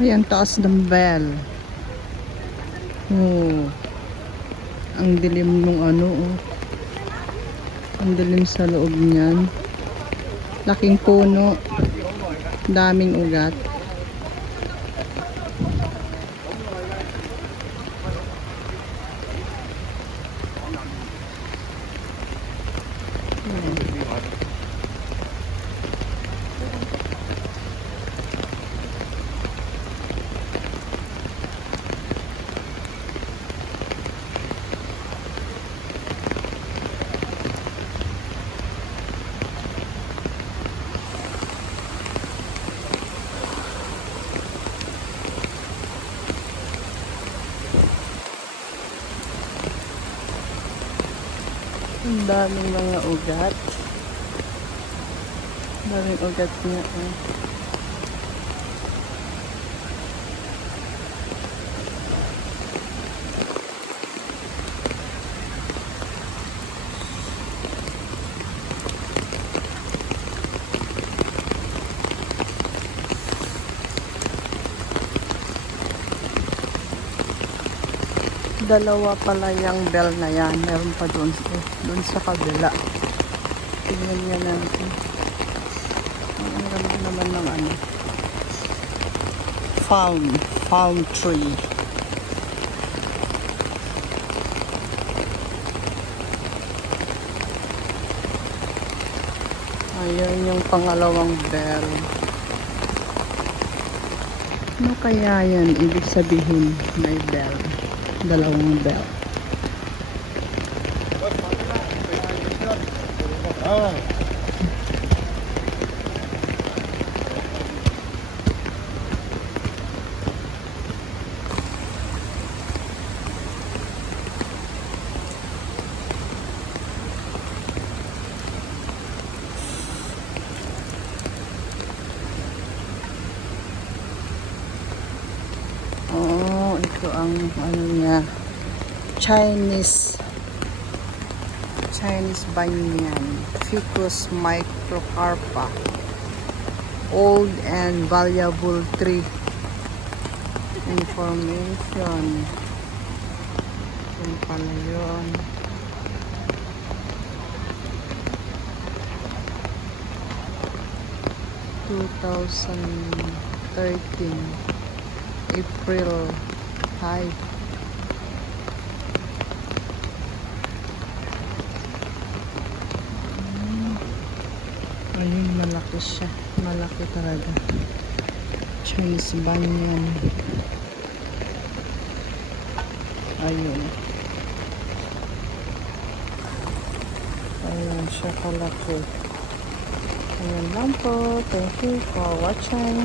Ayan, taas ng bell. Oh, ang dilim nung ano, oh. Ang dilim sa loob niyan. Laking puno. Daming ugat. Ang daming mga ugat. Daming ugat niya, eh. Dalawa pala yung bell na yan. Meron pa doon sa kabila. Tingnan niya natin. Ang ganda naman ng ano. Palm tree. Ayan yung pangalawang bell. Ano kaya yan? Ibig sabihin may bell. Dalawang bell. Oh, ito ang ano niya. Chinese banyan. Ficus microcarpa. Old and valuable tree. Information. Yung pala yun. (2013) April 5. Ayun, malaki siya. Malaki talaga. Chinese banyan. Ayun. Ayun siya kalaki. Ayan lang po. Thank you for watching.